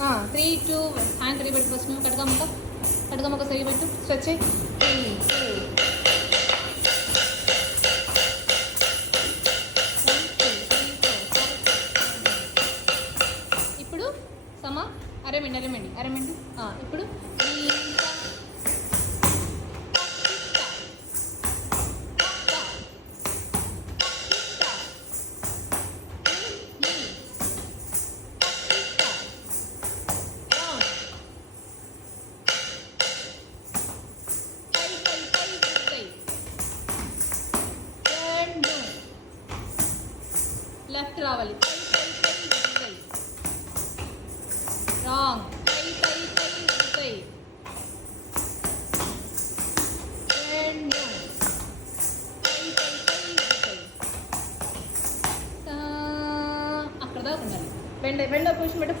3 2 హ్యాండ్ తిరిగి పెట్టు ఫస్ట్ నువ్వు కడగమ్మక సరి పెట్టు స్ట్రెచ్ చేయి 3 2 ఇప్పుడు సమా అరమిండి ఇప్పుడు లెఫ్ట్ రావాలి రాంగ్ అక్కడ దాకా ఉండాలి బెండ పొజిషన్ పెట్టు